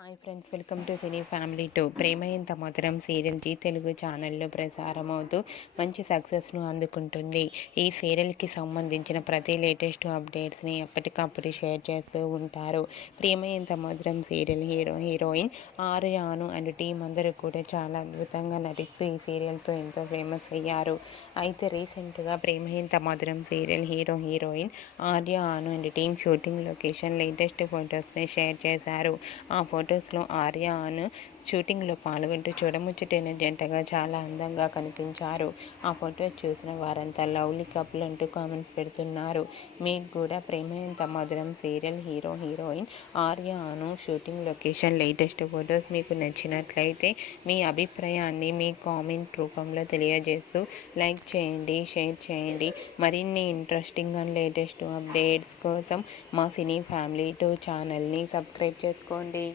Hi friends, welcome to cine family 2. ప్రేమ ఇంత మధురం serial G Telugu ఛానల్లో ప్రసారం అవుతూ మంచి సక్సెస్ను అందుకుంటుంది. ఈ సీరియల్కి సంబంధించిన ప్రతి లేటెస్ట్ అప్డేట్స్ని ఎప్పటికప్పుడు షేర్ చేస్తూ ఉంటారు. ప్రేమ ఇంత మధురం సీరియల్ హీరోయిన్ ఆర్యాను అండ్ టీం అందరూ కూడా చాలా అద్భుతంగా నటిస్తూ ఈ సీరియల్తో ఎంతో ఫేమస్ అయ్యారు. అయితే రీసెంట్గా ప్రేమ ఇంత మధురం సీరియల్ హీరోయిన్ ఆర్యాను and team shooting location latest ఫొటోస్ని షేర్ చేశారు. ఆ ఫొటోస్లో ఆర్యాను షూటింగ్లో పాల్గొంటూ చూడముచ్చటైన జంటగా చాలా అందంగా కనిపించారు. ఆ ఫొటోస్ చూసిన వారంతా లవ్లీ కపుల్ అంటూ కామెంట్స్ పెడుతున్నారు. మీకు కూడా ప్రేమ ఎంత మధురం సీరియల్ హీరోయిన్ ఆర్యాను షూటింగ్ లొకేషన్ లేటెస్ట్ ఫొటోస్ మీకు నచ్చినట్లయితే మీ అభిప్రాయాన్ని మీ కామెంట్ రూపంలో తెలియజేస్తూ లైక్ చేయండి, షేర్ చేయండి. మరిన్ని ఇంట్రెస్టింగ్ అండ్ లేటెస్ట్ అప్డేట్స్ కోసం మా సినీ ఫ్యామిలీ 2 ఛానల్ని సబ్స్క్రైబ్ చేసుకోండి.